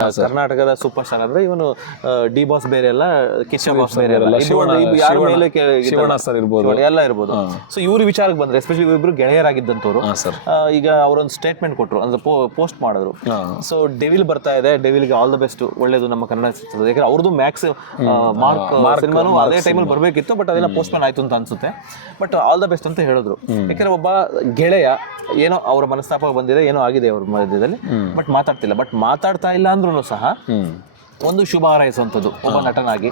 ಕರ್ನಾಟಕದ super star ಅಂದ್ರೆ ಇವನು ಡಿ ಬಾಸ್ ಬೇರೆ ಅಲ್ಲ, ಕಿಶನ್ ಬಾಸ್ ಬೇರೆ ಅಲ್ಲ, ಯಾರ ಮೇಲೆ ಶಿವಣ್ಣ ಸರ್ ಇರ್ಬೋದು, ಎಲ್ಲ ಇರ್ಬೋದು. ಸೊ ಇವ್ರ ವಿಚಾರಕ್ಕೆ ಬಂದ್ರೆ ಎಸ್ಪೆಷಲಿ ಇವ್ರಿಬ್ರು ಗೆಳೆಯರಾಗಿದ್ದಂತವ್ರು ಈಗ ಅವರೊಂದು ಸ್ಟೇಟ್ಮೆಂಟ್ ಕೊಟ್ಟರು, ಅಂದ್ರೆ ಪೋಸ್ಟ್ ಮಾಡಿದ್ರು. ಸೊ ಡೆವಿಲ್ ಬರ್ತಾ ಇದೆ, ಡೆವಿಲ್ಗೆ ಆಲ್ ದ ಬೆಸ್ಟ್, ಒಳ್ಳೇದು ನಮ್ಮ ಕನ್ನಡ ಚಿತ್ರದ, ಯಾಕಂದ್ರೆ ಅವ್ರದ್ದು ಮ್ಯಾಕ್ಸ್ ಮಾರ್ಕ್ ಸಿನಿಮಾನು ಅದೇ ಟೈಮಲ್ಲಿ ಬರಬೇಕಿತ್ತು, ಬಟ್ ಅದೆಲ್ಲ ಪೋಸ್ಟ್ಪೋನ್ ಆಯ್ತು ಅಂತ ಅನ್ಸುತ್ತೆ. ಬಟ್ ಆಲ್ ದ ಬೆಸ್ಟ್ ಅಂತ ಹೇಳಿದ್ರು. ಯಾಕಂದ್ರೆ ಒಬ್ಬ ಗೆಳೆಯ ಏನೋ ಅವ್ರ ಮನಸ್ತಾಪ ಬಂದಿದೆ, ಏನೋ ಆಗಿದೆ ಅವ್ರ ಮಧ್ಯದಲ್ಲಿ, ಬಟ್ ಮಾತಾಡ್ತಿಲ್ಲ. ಬಟ್ ಮಾತಾಡ್ತಾ ಇಲ್ಲ ಅಂದ್ರೂ ಸಹ ಒಂದು ಶುಭ ಹಾರೈಸುವಂಥದ್ದು, ಒಬ್ಬ ನಟನಾಗಿ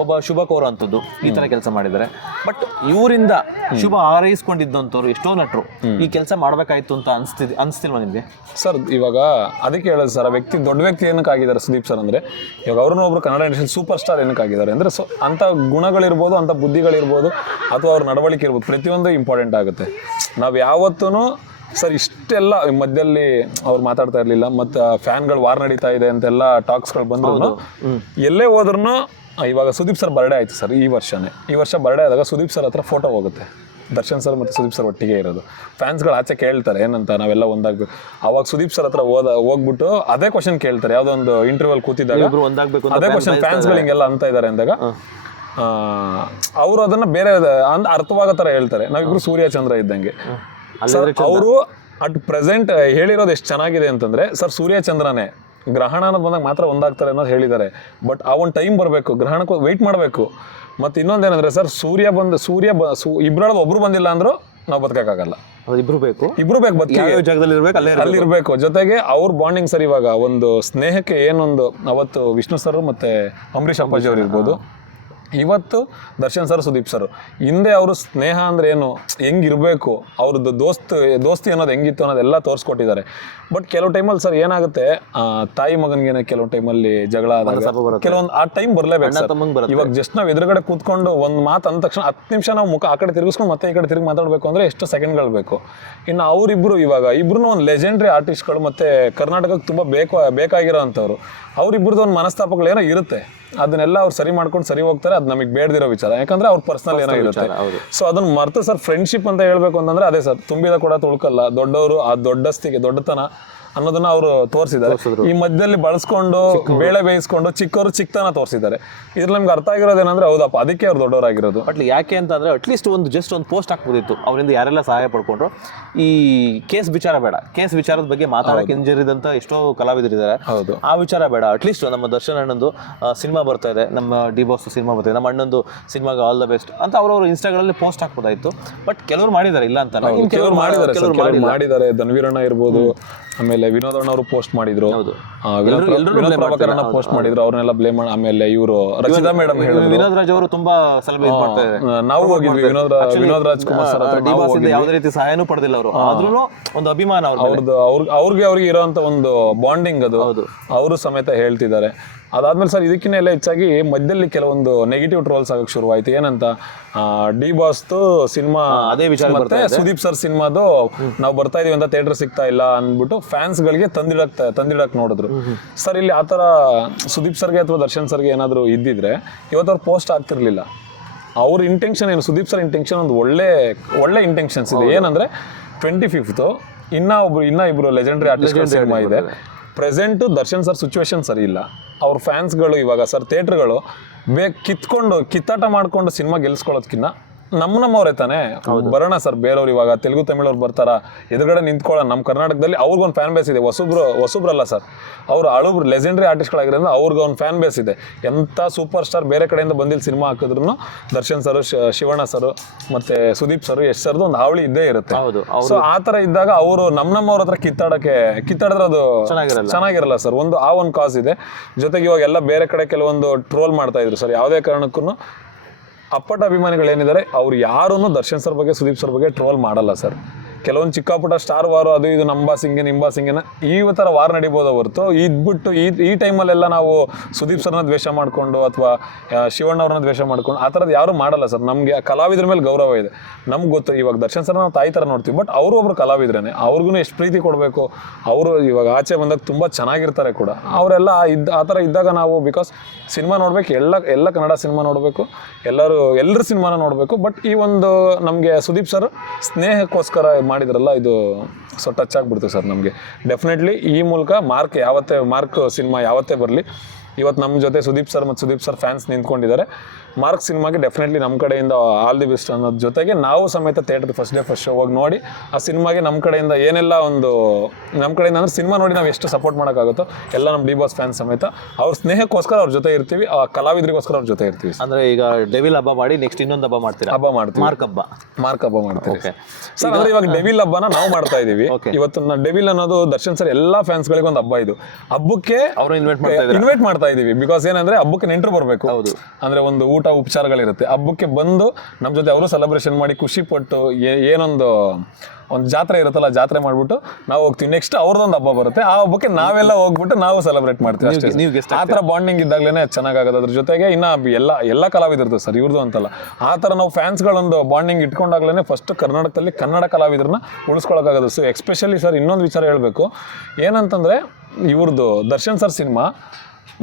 ಒಬ್ಬ ಶುಭ ಕೋರುವಂಥದ್ದು, ಈ ತರ ಕೆಲಸ ಮಾಡಿದ್ದಾರೆ. ಬಟ್ ಇವರಿಂದ ಶುಭ ಹಾರೈಸ್ಕೊಂಡಿದ್ದಂಥವ್ರು ಎಷ್ಟೋ ನಟರು ಈ ಕೆಲಸ ಮಾಡ್ಬೇಕಾಯ್ತು ಅಂತ ಅನ್ಸ್ತಿಲ್ವಾ ನಿಮ್ಗೆ ಸರ್? ಇವಾಗ ಅದಕ್ಕೆ ಹೇಳೋದು ಸರ್, ಆ ವ್ಯಕ್ತಿ ದೊಡ್ಡ ವ್ಯಕ್ತಿ ಏನಕ್ಕಾಗಿದ್ದಾರೆ ಸುದೀಪ್ ಸರ್ ಅಂದ್ರೆ, ಇವಾಗ ಅವ್ರನ್ನ ಒಬ್ರು ಕನ್ನಡ ಇಂಡಸ್ಟ್ರಿ ಸೂಪರ್ ಸ್ಟಾರ್ ಏನಕ್ಕಾಗಿದ್ದಾರೆ ಅಂದ್ರೆ, ಸೊ ಅಂತ ಗುಣಗಳಿರ್ಬೋದು, ಅಂತ ಬುದ್ಧಿಗಳಿರ್ಬೋದು, ಅಥವಾ ಅವ್ರ ನಡವಳಿಕೆ ಇರ್ಬೋದು, ಪ್ರತಿಯೊಂದು ಇಂಪಾರ್ಟೆಂಟ್ ಆಗುತ್ತೆ. ನಾವು ಯಾವತ್ತೂ ಸರ್ ಇಷ್ಟೆಲ್ಲ ಮಧ್ಯದಲ್ಲಿ ಅವ್ರು ಮಾತಾಡ್ತಾ ಇರಲಿಲ್ಲ, ಮತ್ತು ಫ್ಯಾನ್ಗಳು ವಾರ್ ನಡೀತಾ ಇದೆ ಅಂತೆಲ್ಲ ಟಾಕ್ಸ್ಗಳು ಬಂದ್ರು, ಎಲ್ಲೇ ಹೋದ್ರೂ ಇವಾಗ ಸುದೀಪ್ ಸರ್ ಬರ್ಡೇ ಆಯಿತು ಸರ್, ಈ ವರ್ಷ ಬರ್ಡೇ ಆದಾಗ ಸುದೀಪ್ ಸರ್ ಹತ್ರ ಫೋಟೋ ಹೋಗುತ್ತೆ, ದರ್ಶನ್ ಸರ್ ಮತ್ತು ಸುದೀಪ್ ಸರ್ ಒಟ್ಟಿಗೆ ಇರೋದು. ಫ್ಯಾನ್ಸ್ಗಳು ಆಚೆ ಕೇಳ್ತಾರೆ ಏನಂತ, ನಾವೆಲ್ಲ ಒಂದಾಗಬೇಕು. ಅವಾಗ ಸುದೀಪ್ ಸರ್ ಹತ್ರ ಹೋಗ್ಬಿಟ್ಟು ಅದೇ ಕ್ವಶನ್ ಕೇಳ್ತಾರೆ, ಯಾವುದೋ ಒಂದು ಇಂಟರ್ವ್ಯೂಲ್ ಕೂತಿದ್ದಾಗ ಅದೇ ಕ್ವಶನ್ ಫ್ಯಾನ್ಸ್ಗಳು ಹಿಂಗೆಲ್ಲ ಅಂತ ಇದ್ದಾರೆ ಅಂದಾಗ ಅವರು ಅದನ್ನು ಬೇರೆ ಅರ್ಥವಾಗೋ ಥರ ಹೇಳ್ತಾರೆ. ನಾವಿಬ್ರು ಸೂರ್ಯ ಚಂದ್ರ ಇದ್ದಂಗೆ. ಅವರು ಅಟ್ ಪ್ರೆಸೆಂಟ್ ಹೇಳಿರೋದು ಎಷ್ಟು ಚೆನ್ನಾಗಿದೆ ಅಂತಂದ್ರೆ, ಸರ್ ಸೂರ್ಯ ಚಂದ್ರನೇ ಗ್ರಹಣ ಅನ್ನೋದು ಬಂದಾಗ ಮಾತ್ರ ಒಂದಾಗ್ತಾರೆ ಅನ್ನೋದು ಹೇಳಿದ್ದಾರೆ. ಬಟ್ ಆ ಒಂದು ಟೈಮ್ ಬರಬೇಕು, ಗ್ರಹಣಕ್ಕೆ ವೆಯ್ಟ್ ಮಾಡಬೇಕು. ಮತ್ತು ಇನ್ನೊಂದೇನಂದ್ರೆ ಸರ್, ಇಬ್ಬರೊಳಗೆ ಒಬ್ರು ಬಂದಿಲ್ಲ ಅಂದ್ರೂ ನಾವು ಬದುಕಕ್ಕಾಗಲ್ಲ, ಇಬ್ರು ಬೇಕು ಅಲ್ಲಿ ಇರಬೇಕು. ಜೊತೆಗೆ ಅವ್ರ ಬಾಂಡಿಂಗ್ ಸರ್, ಇವಾಗ ಒಂದು ಸ್ನೇಹಕ್ಕೆ ಏನೊಂದು ಅವತ್ತು ವಿಷ್ಣು ಸರ್ ಮತ್ತೆ ಅಂಬರೀಷ್ ಅಪ್ಪಾಜಿ ಅವ್ರು ಇರ್ಬೋದು, ಇವತ್ತು ದರ್ಶನ್ ಸರ್ ಸುದೀಪ್ ಸರ್, ಹಿಂದೆ ಅವರು ಸ್ನೇಹ ಅಂದ್ರೆ ಏನು, ಹೆಂಗಿರಬೇಕು, ಅವ್ರದ್ದು ದೋಸ್ತಿ ಅನ್ನೋದು ಹೆಂಗಿತ್ತು ಅನ್ನೋದೆಲ್ಲ ತೋರಿಸ್ಕೊಟ್ಟಿದ್ದಾರೆ. ಬಟ್ ಕೆಲವು ಟೈಮಲ್ಲಿ ಸರ್ ಏನಾಗುತ್ತೆ, ತಾಯಿ ಮಗನಿಗೆ ಕೆಲವು ಟೈಮಲ್ಲಿ ಜಗಳ ಆದಾಗ ಕೆಲವೊಂದು ಆ ಟೈಮ್ ಬರಲೇಬೇಕು. ಇವಾಗ ಜಸ್ಟ್ ನಾವು ಎದುರುಗಡೆ ಕೂತ್ಕೊಂಡು ಒಂದು ಮಾತು ಅಂದ ತಕ್ಷಣ 10 ನಿಮಿಷ ನಾವು ಮುಖ ಆ ಕಡೆ ತಿರುಗಿಸ್ಕೊಂಡು ಮತ್ತೆ ಈ ಕಡೆ ತಿರುಗಿ ಮಾತಾಡಬೇಕು ಅಂದರೆ ಎಷ್ಟು ಸೆಕೆಂಡ್ಗಳು ಬೇಕು. ಇನ್ನು ಅವರಿಬ್ಬರು ಇವಾಗ ಇಬ್ರು ಒಂದು ಲೆಜೆಂಡ್ರಿ ಆರ್ಟಿಸ್ಟ್ಗಳು, ಮತ್ತು ಕರ್ನಾಟಕಕ್ಕೆ ತುಂಬ ಬೇಕಾಗಿರೋ ಅಂಥವ್ರು. ಅವರಿಬ್ಬರದ್ದು ಒಂದು ಮನಸ್ತಾಪಗಳು ಏನೋ ಇರುತ್ತೆ, ಅದನ್ನೆಲ್ಲ ಅವ್ರು ಸರಿ ಮಾಡ್ಕೊಂಡು ಸರಿ ಹೋಗ್ತಾರೆ. ಅದು ನಮಗೆ ಬೇಡದಿರೋ ವಿಚಾರ, ಯಾಕಂದ್ರೆ ಅವ್ರ ಪರ್ಸನಲ್ ಏನೋ ಇರುತ್ತೆ. ಸೊ ಅದನ್ನ ಮರ್ತು ಸರ್, ಫ್ರೆಂಡ್ಶಿಪ್ ಅಂತ ಹೇಳ್ಬೇಕು ಅಂತಂದ್ರೆ ಅದೇ ಸರ್, ತುಂಬಿದ ಕೂಡ ತುಳ್ಕಲ್ಲ, ದೊಡ್ಡವರು ಆ ದೊಡ್ಡತನ ಅನ್ನೋದನ್ನ ಅವರು ತೋರಿಸಿದ್ದಾರೆ. ಈ ಮಧ್ಯದಲ್ಲಿ ಬಳಸ್ಕೊಂಡು ಬೇಳೆ ಬೇಯಿಸ್ಕೊಂಡು ಚಿಕ್ಕವರು ಚಿಕ್ಕತನ ತೋರಿಸಿದ್ದಾರೆ. ಇದ್ರಲ್ಲಿ ನಮ್ಗೆ ಅರ್ಥ ಆಗಿರೋದೇನಂದ್ರೆ, ಹೌದಪ್ಪ ಅದಕ್ಕೆ ಅವ್ರು ದೊಡ್ಡವರಾಗಿರೋದು. ಬಟ್ ಯಾಕೆ ಅಂತಂದ್ರೆ ಅಟ್ಲೀಸ್ಟ್ ಒಂದು ಪೋಸ್ಟ್ ಹಾಕ್ಬೋದಿತ್ತು, ಅವರಿಂದ ಯಾರೆಲ್ಲ ಸಹಾಯ ಪಡ್ಕೊಂಡ್ರು. ಈ ಕೇಸ್ ವಿಚಾರ ಬೇಡ, ಕೇಸ್ ವಿಚಾರದ ಬಗ್ಗೆ ಮಾತಾಡಕ್ಕೆ ಹಿಂಜರಿದಂತ ಎಷ್ಟೋ ಕಲಾವಿದರಿದ್ದಾರೆ. ಹೌದು, ಆ ವಿಚಾರ ಬೇಡ. ಅಟ್ಲೀಸ್ಟ್ ನಮ್ಮ ದರ್ಶನ್ ಅಣ್ಣಂದು ಸಿನಿಮಾ ಬರ್ತಾ ಇದೆ, ನಮ್ಮ ಡಿ ಬಾಸ್ ಸಿನಿಮಾ ಬರ್ತಾ ಇದೆ, ನಮ್ಮ ಅಣ್ಣಂದು ಸಿನಿಮಾಗೆ ಆಲ್ ದ ಬೆಸ್ಟ್ ಅಂತ ಅವ್ರವ್ರ ಇನ್ಸ್ಟಾಗ್ರಾಮಲ್ಲಿ ಪೋಸ್ಟ್ ಹಾಕ್ಬೋದಾಯ್ತು. ಬಟ್ ಕೆಲವರು ಮಾಡಿದ್ದಾರೆ, ಇಲ್ಲ ಅಂತ ಕೆಲವರು ಮಾಡಿದ್ದಾರೆ. ಧನ್ವೀರಣ್ಣ ಇರ್ಬೋದು, ಆಮೇಲೆ ವಿನೋದ್ ಅಣ್ಣ ಅವರು ಪೋಸ್ಟ್ ಮಾಡಿದ್ರು, ಪೋಸ್ಟ್ ಮಾಡಿದ್ರು, ಅವ್ರನ್ನೆಲ್ಲ ಬ್ಲೇಮ್ ಮಾಡಿ. ಆಮೇಲೆ ಇವರು ರಚಿತಾ ಮೇಡಮ್ ಹೇಳಿದ್ರು, ವಿನೋದ್ ರಾಜ್ ಅವರು ತುಂಬಾ ಸೆಲೆಬ್ರೇಟ್ ಮಾಡ್ತಾ ಇದ್ದಾರೆ. ನಾವು ಹೋಗಿದ್ವಿ ವಿನೋದ್ ರಾಜ್ ಕುಮಾರ್ ಸರ್ ಹತ್ರ, ಯಾವುದೇ ರೀತಿ ಸಹಾಯನೂ ಪಡೆದಿಲ್ಲ ಅವರು, ಆದ್ರೂ ಒಂದು ಅಭಿಮಾನ ಅವ್ರಿಗೆ ಇರೋಂತ ಒಂದು ಬಾಂಡಿಂಗ್, ಅದು ಅವರು ಸಮೇತ ಹೇಳ್ತಿದ್ದಾರೆ. ಅದಾದ್ಮೇಲೆ ಸರ್, ಇದಕ್ಕಿಂತ ಎಲ್ಲ ಹೆಚ್ಚಾಗಿ ಮಧ್ಯದಲ್ಲಿ ಕೆಲವೊಂದು ನೆಗೆಟಿವ್ ಟ್ರೋಲ್ಸ್ ಆಗಕ್ಕೆ ಶುರುವಾಯ್ತು. ಏನಂತ, ಡಿ ಬಾಸ್ದು ಸಿನಿಮಾ ಅದೇ ವಿಚಾರ ಮತ್ತೆ ಸುದೀಪ್ ಸರ್ ಸಿನಿಮಾದು ನಾವು ಬರ್ತಾ ಇದೀವಿ ಅಂತ ಥಿಯೇಟರ್ ಸಿಗ್ತಾ ಇಲ್ಲ ಅಂದ್ಬಿಟ್ಟು ಫ್ಯಾನ್ಸ್ಗಳಿಗೆ ತಂದಿಡಕ್ ನೋಡಿದ್ರು ಸರ್. ಇಲ್ಲಿ ಆತರ ಸುದೀಪ್ ಸರ್ಗೆ ಅಥವಾ ದರ್ಶನ್ ಸರ್ಗೆ ಏನಾದ್ರು ಇದ್ದಿದ್ರೆ ಇವತ್ತು ಅವ್ರು ಪೋಸ್ಟ್ ಆಗ್ತಿರ್ಲಿಲ್ಲ. ಅವ್ರ ಇಂಟೆನ್ಷನ್ ಏನು, ಸುದೀಪ್ ಸರ್ ಇಂಟೆನ್ಷನ್ ಒಂದು ಒಳ್ಳೆ ಇಂಟೆನ್ಷನ್ಸ್ ಇದೆ. ಏನಂದ್ರೆ 25th ಇನ್ನ ಇಬ್ರು ಲೆಜೆಂಡರಿ ಆರ್ಟಿಸ್ಟ್ಗಳ ಸಿನಿಮಾ ಇದೆ. ಪ್ರೆಸೆಂಟು ದರ್ಶನ್ ಸರ್ ಸಿಚುವೇಶನ್ ಸರಿ ಇಲ್ಲ. ಅವ್ರ ಫ್ಯಾನ್ಸ್ಗಳು ಇವಾಗ ಸರ್ ಥಿಯೇಟ್ರ್ಗಳು ಕಿತ್ತಾಟ ಮಾಡ್ಕೊಂಡು ಸಿನಿಮಾ ಗೆಲ್ಸ್ಕೊಳ್ಳೋದಕ್ಕಿಂತ ನಮ್ಮವ್ರೆ ತಾನೆ ಬರೋಣ ಸರ್. ಬೇರೆಯವ್ರು ಇವಾಗ ತೆಲುಗು ತಮಿಳವ್ರು ಬರ್ತಾರ, ಎದುರುಗಡೆ ನಿಂತ್ಕೊಳ್ಳೋಣ. ನಮ್ಮ ಕರ್ನಾಟಕದಲ್ಲಿ ಅವ್ರಿಗೊಂದು ಫ್ಯಾನ್ ಬೇಸ್ ಇದೆ. ಹೊಸಬ್ರಲ್ಲ ಸರ್, ಅವರು ಹಳಬ್ರು ಲೆಜೆಂಡ್ರಿ ಆರ್ಟಿಸ್ಟ್ಗಳಾಗಿರೋದ್ರಿಂದ ಅವ್ರಿಗೊಂದು ಫ್ಯಾನ್ ಬೇಸ್ ಇದೆ. ಎಂಥ ಸೂಪರ್ ಸ್ಟಾರ್ ಬೇರೆ ಕಡೆಯಿಂದ ಬಂದಿಲ್ಲಿ ಸಿನಿಮಾ ಹಾಕಿದ್ರು ದರ್ಶನ್ ಸರ್, ಶಿವಣ್ಣ ಸರ್, ಮತ್ತೆ ಸುದೀಪ್ ಸರ್, ಯಶ್ ಸರ್ದು ಒಂದು ಹಾವಳಿ ಇದ್ದೇ ಇರುತ್ತೆ. ಸೊ ಆ ಥರ ಇದ್ದಾಗ ಅವರು ನಮ್ಮವ್ರ ಹತ್ರ ಕಿತ್ತಾಡಿದ್ರೆ ಅದು ಚೆನ್ನಾಗಿರಲ್ಲ ಸರ್. ಒಂದು ಕಾಸ್ ಇದೆ. ಜೊತೆಗೆ ಇವಾಗ ಎಲ್ಲ ಬೇರೆ ಕಡೆ ಕೆಲವೊಂದು ಟ್ರೋಲ್ ಮಾಡ್ತಾ ಇದ್ರು ಸರ್. ಯಾವುದೇ ಕಾರಣಕ್ಕೂ ಅಪ್ಪಟ ಅಭಿಮಾನಿಗಳೇನಿದ್ದಾರೆ ಅವ್ರು ಯಾರೂ ದರ್ಶನ್ ಸರ್ ಬಗ್ಗೆ ಸುದೀಪ್ ಸರ್ ಬಗ್ಗೆ ಟ್ರೋಲ್ ಮಾಡಲ್ಲ ಸರ್. ಕೆಲವೊಂದು ಚಿಕ್ಕಪುಟ್ಟ ಸ್ಟಾರ್ ವಾರು ಅದು ಇದು ನಂಬಾಸ್ ಹಿಂಗೇನ ಈ ಥರ ವಾರ್ ನಡಿಬೋದು ಹೊರತು ಇದ್ಬಿಟ್ಟು ಈ ಟೈಮಲ್ಲೆಲ್ಲ ನಾವು ಸುದೀಪ್ ಸರ್ನ ದ್ವೇಷ ಮಾಡಿಕೊಂಡು ಅಥವಾ ಶಿವಣ್ಣ ಅವ್ರನ್ನ ದ್ವೇಷ ಮಾಡ್ಕೊಂಡು ಆ ಥರದ್ದು ಯಾರೂ ಮಾಡಲ್ಲ ಸರ್. ನಮಗೆ ಕಲಾವಿದ್ರ ಮೇಲೆ ಗೌರವ ಇದೆ. ನಮ್ಗೆ ಗೊತ್ತು, ಇವಾಗ ದರ್ಶನ್ ಸರ್ ನಾವು ತಾಯಿ ಥರ ನೋಡ್ತೀವಿ, ಬಟ್ ಅವರು ಒಬ್ರು ಕಲಾವಿದ್ರೇನೆ, ಅವ್ರಿಗೂ ಎಷ್ಟು ಪ್ರೀತಿ ಕೊಡಬೇಕು. ಅವರು ಇವಾಗ ಆಚೆ ಬಂದಾಗ ತುಂಬ ಚೆನ್ನಾಗಿರ್ತಾರೆ ಕೂಡ. ಅವರೆಲ್ಲ ಆ ಥರ ಇದ್ದಾಗ ನಾವು ಬಿಕಾಸ್ ಸಿನಿಮಾ ನೋಡ್ಬೇಕು, ಎಲ್ಲ ಕನ್ನಡ ಸಿನಿಮಾ ನೋಡಬೇಕು, ಎಲ್ಲರ ಸಿನಿಮಾನ ನೋಡಬೇಕು. ಬಟ್ ಈ ಒಂದು ನಮಗೆ ಸುದೀಪ್ ಸರ್ ಸ್ನೇಹಕ್ಕೋಸ್ಕರ ಮಾಡಿದ್ರಲ್ಲ ಇದು ಸೊ ಟಚ್ ಆಗಿಬಿಡ್ತು ಸರ್ ನಮಗೆ. ಡೆಫಿನೆಟ್ಲಿ ಈ ಮೂಲಕ ಮಾರ್ಕ್ ಸಿನಿಮಾ ಯಾವತ್ತೇ ಬರಲಿ, ಇವತ್ತು ನಮ್ಮ ಜೊತೆ ಸುದೀಪ್ ಸರ್ ಮತ್ತು ಸುದೀಪ್ ಸರ್ ಫ್ಯಾನ್ಸ್ ನಿಂತ್ಕೊಂಡಿದ್ದಾರೆ. ಮಾರ್ಕ್ ಸಿನಿಮಾಗೆ ಡೆಫಿನೆಟ್ಲಿ ನಮ್ಮ ಕಡೆಯಿಂದ ಆಲ್ ದಿ ಬೆಸ್ಟ್ ಅನ್ನೋದ್ರ ಜೊತೆಗೆ ನಾವು ಸಮೇತ ಥಿಯೇಟರ್ ಫಸ್ಟ್ ಶೋ ಹೋಗಿ ನೋಡಿ ಆ ಸಿನಿಮಾಗೆ ನಮ್ಮ ಕಡೆಯಿಂದ ಏನೆಲ್ಲ ಒಂದು ನಮ್ಮ ಕಡೆಯಿಂದ ಅಂದರೆ ಸಿನಿಮಾ ನೋಡಿ ನಾವು ಎಷ್ಟು ಸಪೋರ್ಟ್ ಮಾಡೋಕ್ಕಾಗುತ್ತೋ ಎಲ್ಲ ನಮ್ಮ ಡಿ ಬಾಸ್ ಫ್ಯಾನ್ಸ್ ಸಮೇತ ಅವ್ರ ಸ್ನೇಹಕ್ಕೋಸ್ಕರ ಅವ್ರ ಜೊತೆ ಇರ್ತೀವಿ, ಆ ಕಲಾವಿದರಿಗೋಸ್ಕರ ಅವ್ರ ಜೊತೆ ಇರ್ತೀವಿ. ಅಂದ್ರೆ ಈಗ ಡೆವಿಲ್ ಹಬ್ಬ ಮಾಡಿ ನೆಕ್ಸ್ಟ್ ಇನ್ನೊಂದು ಹಬ್ಬ ಮಾಡ್ತೀರಾ? ಹಬ್ಬ ಮಾಡ್ತೀವಿ, ಮಾರ್ಕ್ ಹಬ್ಬ ಮಾಡ್ತೀವಿ ಸರ್. ಅಂದ್ರೆ ಇವಾಗ ಡೆವಿಲ್ ಹಬ್ಬನ ನಾವು ಮಾಡ್ತಾ ಇದೀವಿ. ಇವತ್ತು ಡೆವಿಲ್ ಅನ್ನೋದು ದರ್ಶನ್ ಸರ್ ಎಲ್ಲಾ ಫ್ಯಾನ್ಸ್ ಗಳಿಗೆ ಒಂದು ಹಬ್ಬ. ಇದು ಹಬ್ಬಕ್ಕೆ ಅವರು ಇನ್ವೈಟ್ ಮಾಡ್ತಾ ಇದೀವಿ. ಬಿಕಾಸ್ ಏನಂದ್ರೆ ಹಬ್ಬಕ್ಕೆ ನೆಂಟರು ಬರಬೇಕು, ಅಂದ್ರೆ ಒಂದು ಊಟ ಉಪಚಾರಗಳಿರುತ್ತೆ. ಹಬ್ಬಕ್ಕೆ ಬಂದು ನಮ್ಮ ಜೊತೆ ಅವರು ಸೆಲೆಬ್ರೇಷನ್ ಮಾಡಿ ಖುಷಿ ಪಟ್ಟು ಏನೊಂದು ಜಾತ್ರೆ ಇರುತ್ತಲ್ಲ, ಜಾತ್ರೆ ಮಾಡ್ಬಿಟ್ಟು ನಾವು ಹೋಗ್ತೀವಿ. ನೆಕ್ಸ್ಟ್ ಅವ್ರದ್ದೊಂದು ಹಬ್ಬ ಬರುತ್ತೆ, ಆ ಹಬ್ಬಕ್ಕೆ ನಾವೆಲ್ಲ ಹೋಗ್ಬಿಟ್ಟು ನಾವು ಸೆಲೆಬ್ರೇಟ್ ಮಾಡ್ತೀವಿ ಅಷ್ಟೇ. ಆ ಥರ ಬಾಂಡಿಂಗ್ ಇದ್ದಾಗಲೇ ಚೆನ್ನಾಗಾಗೋದು. ಅದ್ರ ಜೊತೆಗೆ ಇನ್ನ ಎಲ್ಲ ಕಲಾವಿದರದ್ದು ಸರ್, ಇವ್ರದ್ದು ಅಂತಲ್ಲ, ಆ ಥರ ನಾವು ಫ್ಯಾನ್ಸ್ಗಳೊಂದು ಬಾಂಡಿಂಗ್ ಇಟ್ಕೊಂಡಾಗ್ಲೇ ಫಸ್ಟ್ ಕರ್ನಾಟಕದಲ್ಲಿ ಕನ್ನಡ ಕಲಾವಿದರನ್ನ ಉಳಿಸ್ಕೊಳಕ್ಕಾಗೋದು. ಸೊ ಎಕ್ಸ್ಪೆಷಲಿ ಸರ್ ಇನ್ನೊಂದು ವಿಚಾರ ಹೇಳಬೇಕು ಏನಂತಂದರೆ, ಇವ್ರದ್ದು ದರ್ಶನ್ ಸರ್ ಸಿನಿಮಾ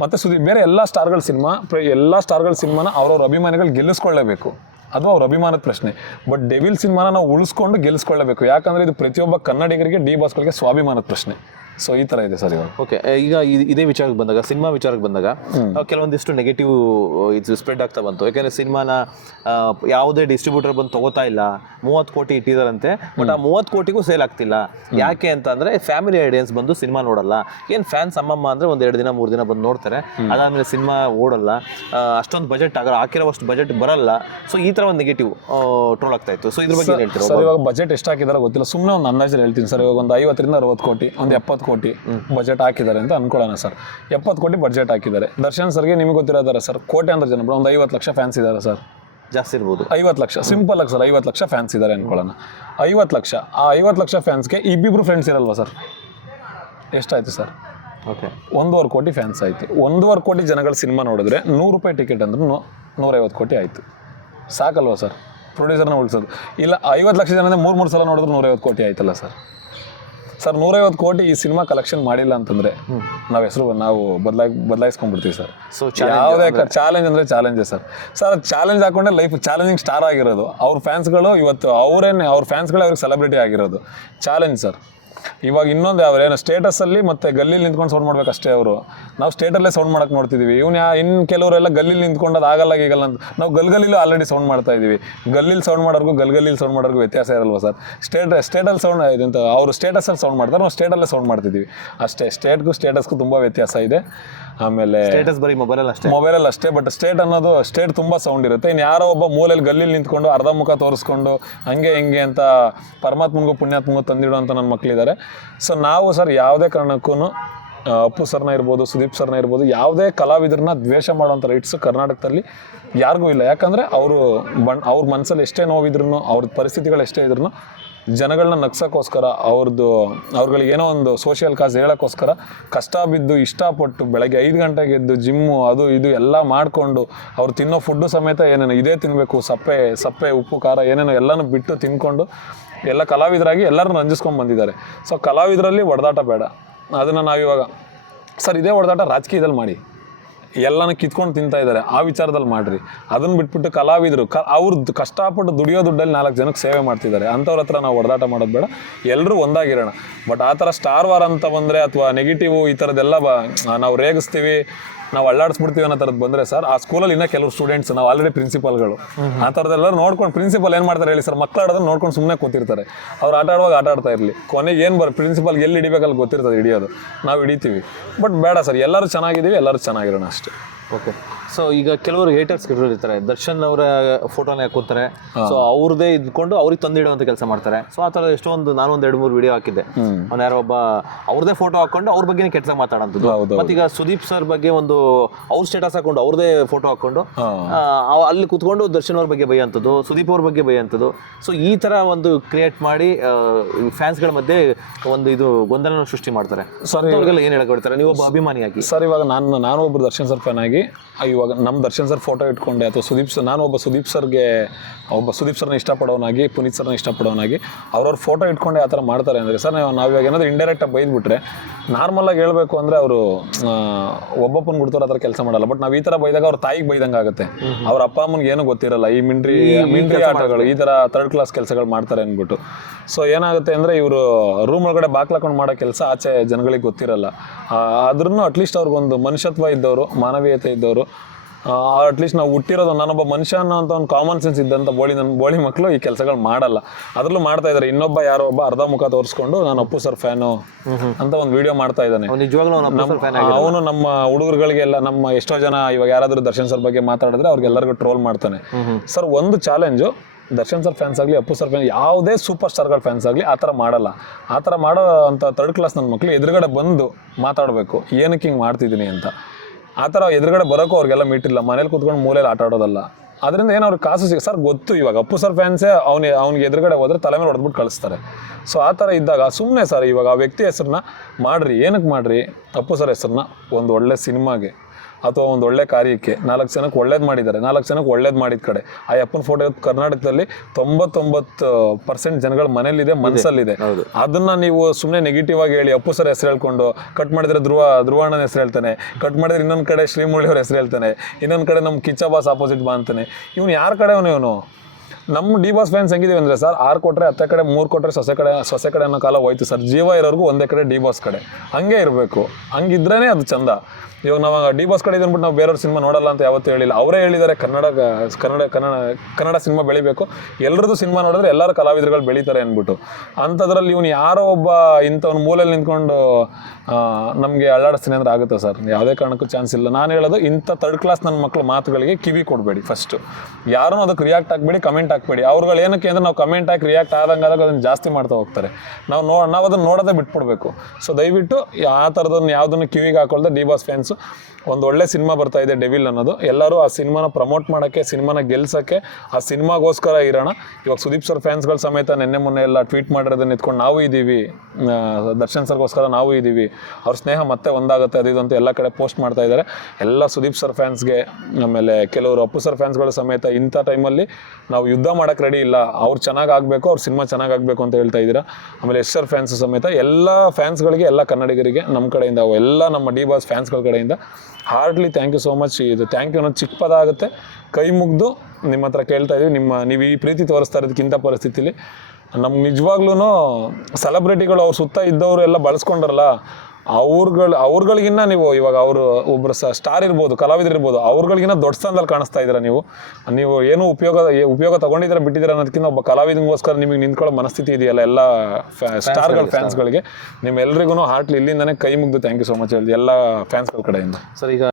ಮತ್ತು ಸುದೀಪ್ ಬೇರೆ ಎಲ್ಲ ಸ್ಟಾರ್ಗಳ ಸಿನಿಮಾನ ಅವ್ರವ್ರ ಅಭಿಮಾನಿಗಳು ಗೆಲ್ಲಿಸ್ಕೊಳ್ಳೇಬೇಕು. ಅದು ಅವ್ರ ಅಭಿಮಾನದ ಪ್ರಶ್ನೆ. ಬಟ್ ಡೆವಿಲ್ ಸಿನಿಮಾನ ನಾವು ಉಳಿಸ್ಕೊಂಡು ಗೆಲ್ಲಿಸ್ಕೊಳ್ಳೇಬೇಕು. ಯಾಕಂದರೆ ಇದು ಪ್ರತಿಯೊಬ್ಬ ಕನ್ನಡಿಗರಿಗೆ ಡಿ ಬಾಸ್ಗಳಿಗೆ ಸ್ವಾಭಿಮಾನದ ಪ್ರಶ್ನೆ. ಸೊ ಈ ಥರ ಇದೆ ಸರ್ ಇವಾಗ. ಓಕೆ, ಈಗ ಇದೇ ವಿಚಾರಕ್ಕೆ ಬಂದಾಗ, ಸಿನಿಮಾ ವಿಚಾರಕ್ಕೆ ಬಂದಾಗ ಕೆಲವೊಂದಿಷ್ಟು ನೆಗೆಟಿವ್ ಇದು ಸ್ಪ್ರೆಡ್ ಆಗ್ತಾ ಬಂತು. ಯಾಕೆಂದರೆ ಸಿನಿಮಾನ ಯಾವುದೇ ಡಿಸ್ಟ್ರಿಬ್ಯೂಟರ್ ಬಂದು ತಗೋತಾ ಇಲ್ಲ. 30 ಕೋಟಿ ಇಟ್ಟಿದಾರಂತೆ, ಬಟ್ ಆ 30 ಕೋಟಿಗೂ ಸೇಲ್ ಆಗ್ತಿಲ್ಲ. ಯಾಕೆ ಅಂತ ಅಂದರೆ ಫ್ಯಾಮಿಲಿ ಆಡಿಯನ್ಸ್ ಬಂದು ಸಿನಿಮಾ ನೋಡಲ್ಲ. ಏನು ಫ್ಯಾನ್ಸ್ ಅಮ್ಮಮ್ಮ ಅಂದರೆ ಒಂದು 2 ದಿನ 3 ದಿನ ಬಂದು ನೋಡ್ತಾರೆ, ಅದಾದಮೇಲೆ ಸಿನಿಮಾ ಓಡಲ್ಲ, ಅಷ್ಟೊಂದು ಬಜೆಟ್ ಆಗಲ್ಲ, ಹಾಕಿರೋವಷ್ಟು ಬಜೆಟ್ ಬರಲ್ಲ. ಸೊ ಈ ಥರ ಒಂದು ನೆಗೆಟಿವ್ ಟ್ರೋಲ್ ಆಗ್ತಾ ಇತ್ತು. ಸೊ ಇದ್ರ ಬಗ್ಗೆ ಏನು ಹೇಳ್ತೀರಾ ಸರ್? ಇವಾಗ ಬಜೆಟ್ ಎಷ್ಟು ಹಾಕಿದಾರೋ ಗೊತ್ತಿಲ್ಲ, ಸುಮ್ಮನೆ ಒಂದು ಅಂದಾಜಲ್ಲಿ ಹೇಳ್ತೀನಿ ಸರ್. ಇವಾಗ ಒಂದು 50 ರಿಂದ 60 ಕೋಟಿ, ಒಂದು 70 ಕೋಟಿ ಬಜೆಟ್ ಹಾಕಿದ್ದಾರೆ ಅಂತ ಅನ್ಕೊಳ್ಳೋಣ ಸರ್. 70 ಕೋಟಿ ಬಜೆಟ್ ಹಾಕಿದ್ದಾರೆ. ದರ್ಶನ್ ಸರ್ಗೆ ನಿಮಗೆ ಗೊತ್ತಿರೋದಾರ ಸರ್, ಕೋಟ್ಯಾಂತರ ಜನ, ಒಂದು 50 ಲಕ್ಷ ಫ್ಯಾನ್ಸ್ ಇದ್ದಾರೆ ಸರ್. ಜಾಸ್ತಿ ಇರ್ಬೋದು, 50 ಲಕ್ಷ ಸಿಂಪಲ್ ಆಗಿ ಸರ್. 50 ಲಕ್ಷ ಫ್ಯಾನ್ಸ್ ಇದ್ದಾರೆ ಅನ್ಕೊಳ್ಳೋಣ. 50 ಲಕ್ಷ, ಆ 50 ಲಕ್ಷ ಫ್ಯಾನ್ಸ್ಗೆ ಇಬ್ಬಿಬ್ರು ಫ್ರೆಂಡ್ಸ್ ಇರಲ್ವಾ ಸರ್? ಎಷ್ಟಾಯ್ತು ಸರ್? ಓಕೆ, 1.5 ಕೋಟಿ ಫ್ಯಾನ್ಸ್ ಆಯಿತು. 1.5 ಕೋಟಿ ಜನಗಳು ಸಿನಿಮಾ ನೋಡಿದ್ರೆ 100 ರೂಪಾಯಿ ಟಿಕೆಟ್ ಅಂದ್ರೂ 150 ಕೋಟಿ ಆಯಿತು. ಸಾಕಲ್ವಾ ಸರ್ ಪ್ರೊಡ್ಯೂಸರ್ನ ಉಳಿಸೋದು? ಇಲ್ಲ 50 ಲಕ್ಷ ಜನ 3 ಸಲ ನೋಡಿದ್ರೆ 150 ಕೋಟಿ ಆಯ್ತಲ್ಲ ಸರ್. 150 ಕೋಟಿ ಈ ಸಿನಿಮಾ ಕಲೆಕ್ಷನ್ ಮಾಡಿಲ್ಲ ಅಂತಂದ್ರೆ ನಾವು ಬದಲಾಯಿಸ್ಕೊಂಡ್ಬಿಡ್ತೀವಿ ಸರ್. ಸೊ ಯಾವುದೇ ಚಾಲೆಂಜ್ ಅಂದರೆ ಚಾಲೆಂಜೇ ಸರ್. ಚಾಲೆಂಜ್ ಹಾಕೊಂಡೆ ಲೈಫ್ ಚಾಲೆಂಜಿಂಗ್ ಸ್ಟಾರ್ ಆಗಿರೋದು. ಅವ್ರ ಫ್ಯಾನ್ಸ್ಗಳು ಇವತ್ತು ಅವ್ರ ಫ್ಯಾನ್ಸ್ಗಳೇ ಅವ್ರಿಗೆ ಸೆಲೆಬ್ರಿಟಿ ಆಗಿರೋದು. Challenge sir. ಇವಾಗ ಇನ್ನೊಂದು ಯಾವ್ರೇನು ಸ್ಟೇಟಸಲ್ಲಿ ಮತ್ತು ಗಲ್ಲಿಲಿ ನಿಂತ್ಕೊಂಡು ಸೌಂಡ್ ಮಾಡ್ಬೇಕಷ್ಟೇ ಅವರು. ನಾವು ಸ್ಟೇಟಲ್ಲೇ ಸೌಂಡ್ ಮಾಡೋಕೆ ನೋಡ್ತಿದ್ದೀವಿ. ಇನ್ನು ಕೆಲವರೆಲ್ಲ ಗಲ್ಲಿಲಿ ನಿಂತ್ಕೊಂಡದು ಆಗಲ್ಲ ಈಗಲ್ಲ ಅಂತ. ನಾವು ಗಲ್ಲಿಲೂ ಆಲ್ರೆಡಿ ಸೌಂಡ್ ಮಾಡ್ತಾ ಇದ್ದೀವಿ. ಗಲ್ಲಿಲಿ ಸೌಂಡ್ ಮಾಡೋರ್ಗೂ ಗಲ್ಲಿಲಿ ಸೌಂಡ್ ಮಾಡೋರ್ಗೂ ವ್ಯತ್ಯಾಸ ಇರಲ್ವ ಸರ್? ಸ್ಟೇಟಲ್ಲಿ ಸೌಂಡ್ ಇದಂತ ಅವರು ಸ್ಟೇಟಸಲ್ಲಿ ಸೌಂಡ್ ಮಾಡ್ತಾರೆ, ನಾವು ಸ್ಟೇಟಲ್ಲೇ ಸೌಂಡ್ ಮಾಡ್ತಿದ್ದೀವಿ ಅಷ್ಟೇ. ಸ್ಟೇಟಸ್ಗೂ ತುಂಬ ವ್ಯತ್ಯಾಸ ಇದೆ. ಆಮೇಲೆ ಸ್ಟೇಟಸ್ ಬರೀ ಮೊಬೈಲಲ್ಲಿ ಅಷ್ಟೇ. ಬಟ್ ಸ್ಟೇಟ್ ತುಂಬ ಸೌಂಡ್ ಇರುತ್ತೆ. ಇನ್ನು ಯಾರೋ ಒಬ್ಬ ಮೂಲೆಯಲ್ಲಿ ಗಲ್ಲಿಲಿ ನಿಂತ್ಕೊಂಡು ಅರ್ಧ ಮುಖ ತೋರಿಸ್ಕೊಂಡು ಹಂಗೆ ಹಿಂಗೆ ಅಂತ ಪರಮಾತ್ಮನಿಗೂ ಪುಣ್ಯಾತ್ಮನಿಗೂ ತಂದಿಡೋ ಅಂತ ನನ್ನ ಮಕ್ಕಳಿದ್ದಾರೆ. ಸೊ ನಾವು ಸರ್ ಯಾವುದೇ ಕಾರಣಕ್ಕೂ ಅಪ್ಪು ಸರ್ನ ಇರ್ಬೋದು, ಸುದೀಪ್ ಸರ್ನ ಇರ್ಬೋದು, ಯಾವುದೇ ಕಲಾವಿದರನ್ನ ದ್ವೇಷ ಮಾಡೋಂಥ ರೈಟ್ಸು ಕರ್ನಾಟಕದಲ್ಲಿ ಯಾರಿಗೂ ಇಲ್ಲ. ಯಾಕಂದರೆ ಅವ್ರ ಮನಸ್ಸಲ್ಲಿ ಎಷ್ಟೇ ನೋವಿದ್ರೂ, ಅವ್ರ ಪರಿಸ್ಥಿತಿಗಳು ಎಷ್ಟೇ ಇದ್ರೂ ಜನಗಳನ್ನ ನಗ್ಸೋಕ್ಕೋಸ್ಕರ, ಅವ್ರುಗಳಿಗೆ ಏನೋ ಒಂದು ಸೋಷಿಯಲ್ ಕಾಸ್ ಹೇಳೋಕ್ಕೋಸ್ಕರ ಕಷ್ಟ ಬಿದ್ದು ಇಷ್ಟಪಟ್ಟು ಬೆಳಗ್ಗೆ 5 ಗಂಟೆಗೆ ಎದ್ದು ಜಿಮ್ಮು ಅದು ಇದು ಎಲ್ಲ ಮಾಡಿಕೊಂಡು ಅವ್ರು ತಿನ್ನೋ ಫುಡ್ಡು ಸಮೇತ ಏನೇನು ಇದೇ ತಿನ್ನಬೇಕು, ಸಪ್ಪೆ ಉಪ್ಪು ಖಾರ ಏನೇನೋ ಎಲ್ಲನೂ ಬಿಟ್ಟು ತಿನ್ಕೊಂಡು ಎಲ್ಲ ಕಲಾವಿದರಾಗಿ ಎಲ್ಲರನ್ನೂ ರಂಜಿಸ್ಕೊಂಡು ಬಂದಿದ್ದಾರೆ. ಸೊ ಕಲಾವಿದರಲ್ಲಿ ಹೊಡೆದಾಟ ಬೇಡ. ಅದನ್ನು ನಾವಿವಾಗ ಸರ್ ಇದೇ ಹೊಡೆದಾಟ ರಾಜಕೀಯದಲ್ಲಿ ಮಾಡಿ, ಎಲ್ಲನೂ ಕಿತ್ಕೊಂಡು ತಿಂತಾ ಇದ್ದಾರೆ, ಆ ವಿಚಾರದಲ್ಲಿ ಮಾಡಿರಿ. ಅದನ್ನು ಬಿಟ್ಬಿಟ್ಟು ಕಲಾವಿದರು ಅವ್ರದ್ದು ಕಷ್ಟಪಟ್ಟು ದುಡಿಯೋ ದುಡ್ಡಲ್ಲಿ 4 ಜನಕ್ಕೆ ಸೇವೆ ಮಾಡ್ತಿದ್ದಾರೆ. ಅಂಥವ್ರ ಹತ್ರ ನಾವು ಹೊಡೆದಾಟ ಮಾಡೋದು ಬೇಡ, ಎಲ್ಲರೂ ಒಂದಾಗಿರೋಣ. ಬಟ್ ಆ ಥರ ಸ್ಟಾರ್ ವಾರ್ ಅಂತ ಬಂದರೆ ಅಥವಾ ನೆಗೆಟಿವ್ ಈ ಥರದ್ದೆಲ್ಲ ನಾವು ರೇಗಿಸ್ತೀವಿ, ನಾವು ಅಳ್ಳಾಡಿಸ್ಬಿಡ್ತೀವಿ ಅನ್ನೋ ಥರದ್ದು ಬಂದರೆ ಸರ್, ಆ ಸ್ಕೂಲಲ್ಲಿ ಇನ್ನೂ ಕೆಲವು ಸ್ಟೂಡೆಂಟ್ಸ್, ನಾವು ಆಲ್ರೆಡಿ ಪ್ರಿನ್ಸಿಪಾಲ್ಗಳು, ಆ ಥರದ್ದೆಲ್ಲರೂ ನೋಡ್ಕೊಂಡು ಪ್ರಿನ್ಸಿಪಲ್ ಏನು ಮಾಡ್ತಾರೆ ಹೇಳಿ ಸರ್? ಮಕ್ಕಳು ಆಡೋದನ್ನ ನೋಡ್ಕೊಂಡು ಸುಮ್ಮನೆ ಕೂತಿರ್ತಾರೆ. ಅವ್ರು ಆಟ ಆಡ್ತಾ ಇರಲಿ, ಕೊನೆಗೆ ಏನು ಪ್ರಿನ್ಸಿಪಾಲ್ಗೆ ಎಲ್ಲಿ ಹಿಡಿಬೇಕಲ್ಲಿ ಗೊತ್ತಿರ್ತದೆ, ಹಿಡಿಯೋದು ನಾವು ಹಿಡಿತೀವಿ. ಬಟ್ ಬೇಡ ಸರ್, ಎಲ್ಲರೂ ಚೆನ್ನಾಗಿದ್ದೀವಿ, ಎಲ್ಲರೂ ಚೆನ್ನಾಗಿರೋಣ ಅಷ್ಟೇ. ಓಕೆ. ಸೊ ಈಗ ಕೆಲವರು ಹೇಟರ್ಸ್ ಇರ್ತಾರೆ, ದರ್ಶನ್ ಅವರ ಫೋಟೋನ ಹಾಕೋತಾರೆ, ಸೊ ಅವ್ರದ್ದೇ ಇದ್ಕೊಂಡು ಅವ್ರಿಗೆ ತಂದಿಡುವಂಥ ಕೆಲಸ ಮಾಡ್ತಾರೆ. ಸೊ ಆ ಥರ ಎಷ್ಟೊಂದು ನಾನೊಂದು 2-3 ವಿಡಿಯೋ ಹಾಕಿದ್ದೆ. ಅವ್ನು ಯಾರೋ ಒಬ್ಬ ಅವ್ರದೇ ಫೋಟೋ ಹಾಕೊಂಡು ಅವ್ರ ಬಗ್ಗೆ ಕೆಟ್ಟದಾಗ ಮಾತಾಡೋಂಥದ್ದು. ಮತ್ತೀಗ ಸುದೀಪ್ ಸರ್ ಬಗ್ಗೆ ಒಂದು ಅವ್ರ ಸ್ಟೇಟಸ್ ಹಾಕೊಂಡು ಅವ್ರದೇ ಫೋಟೋ ಹಾಕೊಂಡು ಅಲ್ಲಿ ಕುತ್ಕೊಂಡು ದರ್ಶನ್ ಅವ್ರ ಬಗ್ಗೆ ಬೈಯೋಂಥದ್ದು, ಸುದೀಪ್ ಅವ್ರ ಬಗ್ಗೆ ಬೈಯೋಂಥದ್ದು. ಸೊ ಈ ಥರ ಒಂದು ಕ್ರಿಯೇಟ್ ಮಾಡಿ ಫ್ಯಾನ್ಸ್ಗಳ ಮಧ್ಯೆ ಒಂದು ಇದು ಗೊಂದಲನ ಸೃಷ್ಟಿ ಮಾಡ್ತಾರೆ. ಸೊ ಅಂಥವ್ರಿಗೆಲ್ಲ ಏನು ಹೇಳಕ್ಕೆ ಬರ್ತಾರೆ ನೀವು ಒಬ್ಬ ಅಭಿಮಾನಿಯಾಗಿ? ಸರ್ ಇವಾಗ ನಾನು ಒಬ್ಬರು ದರ್ಶನ್ ಸರ್ ಫ್ಯಾನ್ ಆಗಿ ಇವಾಗ ನಮ್ಮ ದರ್ಶನ್ ಸರ್ ಫೋಟೋ ಇಟ್ಕೊಂಡೆ ಅಥವಾ ನಾನು ಒಬ್ಬ ಸುದೀಪ್ ಸರ್ನ ಇಷ್ಟಪಡೋನಾಗಿ, ಪುನೀತ್ ಸರ್ನ ಇಷ್ಟಪಡೋನಾಗಿ ಅವ್ರವ್ರ ಫೋಟೋ ಇಟ್ಕೊಂಡೆ ಆ ಥರ ಮಾಡ್ತಾರೆ ಅಂದರೆ ಸರ್ ನಾವಿವಾಗ ಏನಾದರೂ ಇಂಡೈರೆಕ್ಟಾಗಿ ಬೈದ್ಬಿಟ್ರೆ, ನಾರ್ಮಲಾಗಿ ಹೇಳಬೇಕು ಅಂದರೆ ಅವರು ಒಬ್ಬಪ್ಪನ ಬಿಡ್ತಾರೆ ಆ ಥರ ಕೆಲಸ ಮಾಡಲ್ಲ. ಬಟ್ ನಾವು ಈ ಥರ ಬೈದಾಗ ಅವ್ರ ತಾಯಿಗೆ ಬೈದಂಗೆ ಆಗುತ್ತೆ. ಅವ್ರ ಅಪ್ಪ ಅಮ್ಮನಿಗೆ ಏನೂ ಗೊತ್ತಿರಲ್ಲ ಈ ಮಿಂಟ್ರಿ ಆಟಗಳು, ಈ ಥರ ಥರ್ಡ್ ಕ್ಲಾಸ್ ಕೆಲಸಗಳು ಮಾಡ್ತಾರೆ ಅಂದ್ಬಿಟ್ಟು. ಸೊ ಏನಾಗುತ್ತೆ ಅಂದರೆ ಇವರು ರೂಮ್ ಒಳಗಡೆ ಬಾಕ್ಲಾಕೊಂಡು ಮಾಡೋ ಕೆಲಸ ಆಚೆ ಜನಗಳಿಗೆ ಗೊತ್ತಿರಲ್ಲ. ಆದ್ರೂ ಅಟ್ಲೀಸ್ಟ್ ಅವ್ರಿಗೊಂದು ಮನುಷ್ಯತ್ವ ಇದ್ದವರು, ಮಾನವೀಯತೆ ಇದ್ದವರು, ಅಟ್ಲೀಸ್ಟ್ ನಾವು ಹುಟ್ಟಿರೋದು ನಾನೊಬ್ಬ ಮನುಷ್ಯ ಅನ್ನೋ ಅಂತ ಒಂದು ಕಾಮನ್ ಸೆನ್ಸ್ ಇದ್ದಂಥ ಬೋಳಿ ಮಕ್ಕಳು ಈ ಕೆಲಸಗಳು ಮಾಡಲ್ಲ. ಅದರಲ್ಲೂ ಮಾಡ್ತಾ ಇದ್ದಾರೆ. ಇನ್ನೊಬ್ಬ ಯಾರೋ ಒಬ್ಬ ಅರ್ಧ ಮುಖ ತೋರಿಸ್ಕೊಂಡು ನಾನು ಅಪ್ಪು ಸರ್ ಫ್ಯಾನು ಅಂತ ಒಂದು ವಿಡಿಯೋ ಮಾಡ್ತಾ ಇದ್ದಾನೆ. ಅವನು ನಮ್ಮ ಹುಡುಗರುಗಳಿಗೆಲ್ಲ, ನಮ್ಮ ಎಷ್ಟೋ ಜನ ಇವಾಗ ಯಾರಾದರೂ ದರ್ಶನ್ ಸರ್ ಬಗ್ಗೆ ಮಾತಾಡಿದ್ರೆ ಅವ್ರಿಗೆಲ್ಲರಿಗೂ ಟ್ರೋಲ್ ಮಾಡ್ತಾನೆ. ಸರ್ ಒಂದು ಚಾಲೆಂಜು, ದರ್ಶನ್ ಸರ್ ಫ್ಯಾನ್ಸ್ ಆಗಲಿ, ಅಪ್ಪು ಸರ್ ಫ್ಯಾನ್, ಯಾವುದೇ ಸೂಪರ್ ಸ್ಟಾರ್ಗಳ ಫ್ಯಾನ್ಸ್ ಆಗಲಿ ಆ ಥರ ಮಾಡಲ್ಲ. ಆ ಥರ ಮಾಡೋ ಅಂಥ ಥರ್ಡ್ ಕ್ಲಾಸ್ ನನ್ನ ಮಕ್ಕಳು ಎದುರುಗಡೆ ಬಂದು ಮಾತಾಡಬೇಕು, ಏನಕ್ಕೆ ಹಿಂಗೆ ಮಾಡ್ತಿದ್ದೀನಿ ಅಂತ. ಆ ಥರ ಎದುರುಗಡೆ ಬರೋಕ್ಕೂ ಅವ್ರಿಗೆಲ್ಲ ಮೀಟಿಲ್ಲ, ಮನೇಲಿ ಕೂತ್ಕೊಂಡು ಮೂಲೆಯಲ್ಲಿ ಆಟ ಆಡೋದಲ್ಲ. ಅದರಿಂದ ಏನೋ ಅವ್ರಿಗೆ ಕಾಸು ಸರ್ ಗೊತ್ತು. ಇವಾಗ ಅಪ್ಪು ಸರ್ ಫ್ಯಾನ್ಸೇ ಅವ್ನಿಗೆ ಎದುರುಗಡೆ ಹೋದರೆ ತಲೆ ಮೇಲೆ ಹೊಡೆದ್ಬಿಟ್ಟು ಕಳಿಸ್ತಾರೆ. ಸೊ ಆ ಥರ ಇದ್ದಾಗ ಸುಮ್ಮನೆ ಸರ್ ಇವಾಗ ಆ ವ್ಯಕ್ತಿ ಹೆಸರನ್ನ ಮಾಡಿರಿ, ಏನಕ್ಕೆ ಮಾಡಿರಿ, ಅಪ್ಪು ಸರ್ ಹೆಸರನ್ನ ಒಂದು ಒಳ್ಳೆ ಸಿನಿಮಾಗೆ ಅಥವಾ ಒಂದು ಒಳ್ಳೆ ಕಾರ್ಯಕ್ಕೆ 4 ಜನಕ್ಕೆ ಒಳ್ಳೇದು ಮಾಡಿದ್ದಾರೆ, 4 ಜನಕ್ಕೆ ಒಳ್ಳೇದು ಮಾಡಿದ ಕಡೆ ಆ ಅಪ್ಪನ ಫೋಟೋ ಕರ್ನಾಟಕದಲ್ಲಿ 99% ಜನಗಳ ಮನೇಲಿದೆ, ಮನಸ್ಸಲ್ಲಿದೆ. ಅದನ್ನ ನೀವು ಸುಮ್ಮನೆ ನೆಗೆಟಿವ್ ಆಗಿ ಹೇಳಿ ಅಪ್ಪು ಸರ್ ಹೆಸರು ಹೇಳ್ಕೊಂಡು, ಕಟ್ ಮಾಡಿದ್ರೆ ಧ್ರುವಣ್ಣನ ಹೆಸರು ಹೇಳ್ತಾನೆ, ಕಟ್ ಮಾಡಿದ್ರೆ ಇನ್ನೊಂದು ಕಡೆ ಶ್ರೀಮುರಳಿ ಅವ್ರ ಹೆಸರು ಹೇಳ್ತಾನೆ, ಇನ್ನೊಂದು ಕಡೆ ನಮ್ಮ ಕಿಚ್ಚ ಬಾಸ್ ಆಪೋಸಿಟ್ ಬಾ ಅಂತಾನೆ. ಇವನು ಯಾರ ಕಡೆ ಇವನು? ನಮ್ಮ ಡಿ ಬಾಸ್ ಫ್ಯಾನ್ಸ್ ಹೆಂಗಿದೀವಿ ಅಂದರೆ ಸರ್, 6 ಕೊಟ್ಟರೆ 10 ಕಡೆ, 3 ಕೊಟ್ಟರೆ ಸೊಸೆ ಕಡೆ ಅನ್ನೋ ಕಾಲ ಹೋಯ್ತು ಸರ್. ಜೀವ ಇರೋರ್ಗೂ ಒಂದೇ ಕಡೆ ಡಿ ಬಾಸ್ ಕಡೆ, ಹಂಗೆ ಇರಬೇಕು. ಹಂಗಿದ್ರೇ ಅದು ಚಂದ. ಇವಾಗ ನಾವು ಡಿ ಬಾಸ್ ಕಡೆ ಅಂದ್ಬಿಟ್ಟು ನಾವು ಬೇರೆಯವ್ರ ಸಿನಿಮಾ ನೋಡಲ್ಲ ಅಂತ ಯಾವತ್ತೂ ಹೇಳಿಲ್ಲ. ಅವರೇ ಹೇಳಿದ್ದಾರೆ ಕನ್ನಡ ಸಿನಿಮಾ ಬೆಳಿಬೇಕು, ಎಲ್ಲರದ್ದು ಸಿನಿಮಾ ನೋಡಿದ್ರೆ ಎಲ್ಲರೂ ಕಲಾವಿದರುಗಳು ಬೆಳೀತಾರೆ ಅಂದ್ಬಿಟ್ಟು. ಅಂಥದ್ರಲ್ಲಿ ಇವನು ಯಾರೋ ಒಬ್ಬ ಇಂಥವ್ನು ಮೂಲೆಯಲ್ಲಿ ನಿಂತ್ಕೊಂಡು ನಮಗೆ ಅಳ್ಳಾಡಿಸ್ತೀನಿ ಅಂದ್ರೆ ಆಗುತ್ತೆ ಸರ್? ಯಾವುದೇ ಕಾರಣಕ್ಕೂ ಚಾನ್ಸ್ ಇಲ್ಲ. ನಾನು ಹೇಳೋದು, ಇಂಥ ಥರ್ಡ್ ಕ್ಲಾಸ್ ನನ್ನ ಮಕ್ಕಳ ಮಾತುಗಳಿಗೆ ಕಿವಿ ಕೊಡಬೇಡಿ. ಫಸ್ಟು ಯಾರೂ ಅದಕ್ಕೆ ರಿಯಾಕ್ಟ್ ಆಗಬೇಡಿ, ಕಮೆಂಟ್ ಹಾಕ್ಬೇಡಿ. ಅವ್ರುಗಳು ಏನಕ್ಕೆ ಅಂದರೆ ನಾವು ಕಮೆಂಟ್ ಹಾಕಿ ರಿಯಾಕ್ಟ್ ಆದಾಗ ಅದನ್ನು ಜಾಸ್ತಿ ಮಾಡ್ತಾ ಹೋಗ್ತಾರೆ. ನಾವು ಅದನ್ನು ನೋಡೋದೇ ಬಿಟ್ಬಿಡ್ಬೇಕು. ಸೊ ದಯವಿಟ್ಟು ಆ ಥರದನ್ನು ಯಾವುದನ್ನು ಕಿವಿಗೆ ಹಾಕೊಳ್ದೆ ಡಿ ಬಾಸ್ ಫ್ಯಾನ್ಸು, ಒಂದು ಒಳ್ಳೆ ಸಿನಿಮಾ ಬರ್ತಾ ಇದೆ ಡೆವಿಲ್ ಅನ್ನೋದು, ಎಲ್ಲರೂ ಆ ಸಿನಿಮಾನ ಪ್ರಮೋಟ್ ಮಾಡೋಕ್ಕೆ, ಸಿನಿಮಾನ ಗೆಲ್ಸೋಕ್ಕೆ, ಆ ಸಿನಿಮಾಗೋಸ್ಕರ ಇರೋಣ. ಇವಾಗ ಸುದೀಪ್ ಸರ್ ಫ್ಯಾನ್ಸ್ಗಳ ಸಮೇತ ಮೊನ್ನೆ ಎಲ್ಲ ಟ್ವೀಟ್ ಮಾಡಿರೋದನ್ನ ಎತ್ಕೊಂಡು ನಾವು ಇದ್ದೀವಿ, ದರ್ಶನ್ ಸರ್ಗೋಸ್ಕರ ನಾವು ಇದ್ದೀವಿ, ಅವ್ರ ಸ್ನೇಹ ಮತ್ತೆ ಒಂದಾಗುತ್ತೆ ಅದು ಇದು ಅಂತ ಎಲ್ಲ ಕಡೆ ಪೋಸ್ಟ್ ಮಾಡ್ತಾ ಇದ್ದಾರೆ. ಎಲ್ಲ ಸುದೀಪ್ ಸರ್ ಫ್ಯಾನ್ಸ್ಗೆ, ಆಮೇಲೆ ಕೆಲವರು ಅಪ್ಪು ಸರ್ ಫ್ಯಾನ್ಸ್ಗಳ ಸಮೇತ ಇಂಥ ಟೈಮಲ್ಲಿ ನಾವು ಯುದ್ಧ ಮಾಡೋಕ್ಕೆ ರೆಡಿ ಇಲ್ಲ, ಅವ್ರು ಚೆನ್ನಾಗಿ ಆಗಬೇಕು, ಅವ್ರ ಸಿನಿಮಾ ಚೆನ್ನಾಗಿ ಆಗಬೇಕು ಅಂತ ಹೇಳ್ತಾ ಇದ್ದೀರಾ. ಆಮೇಲೆ ಎಸ್ ಸರ್ ಫ್ಯಾನ್ಸ್ ಸಮೇತ ಎಲ್ಲ ಫ್ಯಾನ್ಸ್ಗಳಿಗೆ, ಎಲ್ಲ ಕನ್ನಡಿಗರಿಗೆ ನಮ್ಮ ಕಡೆಯಿಂದ, ಎಲ್ಲ ನಮ್ಮ ಡಿ ಬಾಸ್ ಫ್ಯಾನ್ಸ್ಗಳ ಕಡೆಯಿಂದ hardly thank you so much. ಇದು ಥ್ಯಾಂಕ್ ಯು ಅನ್ನೋದು ಚಿಕ್ಕ ಪದ ಆಗುತ್ತೆ. ಕೈ ಮುಗಿದು ನಿಮ್ಮ ಹತ್ರ ಕೇಳ್ತಾ ಇದ್ದೀವಿ, ನೀವು ಈ ಪ್ರೀತಿ ತೋರಿಸ್ತಾ ಇರೋದಕ್ಕಿಂತ ಪರಿಸ್ಥಿತಿಲಿ ನಮ್ಗೆ ನಿಜವಾಗ್ಲೂ ಸೆಲೆಬ್ರಿಟಿಗಳು ಅವ್ರ ಸುತ್ತ ಇದ್ದವರು ಎಲ್ಲ ಬಳಸ್ಕೊಂಡ್ರಲ್ಲ, ಅವ್ರುಗಳಿಗಿನ್ನ ನೀವು ಇವಾಗ ಅವರು ಒಬ್ಬರು ಸ್ಟಾರ್ ಇರ್ಬೋದು, ಕಲಾವಿದರು ಇರ್ಬೋದು, ಅವ್ರುಗಳಿಗಿನ್ನ ದೊಡ್ಡ ಸ್ಥಾನದಲ್ಲಿ ಕಾಣಿಸ್ತಾ ಇದ್ದೀರಾ. ನೀವು ಏನು ಉಪಯೋಗ ತೊಗೊಂಡಿದ್ದೀರ ಬಿಟ್ಟಿದ್ದೀರ ಅನ್ನೋದಕ್ಕಿಂತ ಒಬ್ಬ ಕಲಾವಿದನಿಗೋಸ್ಕರ ನಿಮಗೆ ನಿಂತ್ಕೊಳ್ಳೋ ಮನಸ್ಥಿತಿ ಇದೆಯಲ್ಲ ಎಲ್ಲ ಸ್ಟಾರ್ಗಳ ಫ್ಯಾನ್ಸ್ಗಳಿಗೆ, ನಿಮ್ಮೆಲ್ಲರಿಗೂ ಹಾರ್ಟ್ಲಿ ಇಲ್ಲಿಂದನೇ ಕೈ ಮುಗಿದು ಥ್ಯಾಂಕ್ ಯು ಸೋ ಮಚ್ ಹೇಳಿ ಎಲ್ಲ ಫ್ಯಾನ್ಸ್ಗಳ ಕಡೆಯಿಂದ. ಸರ್ ಈಗ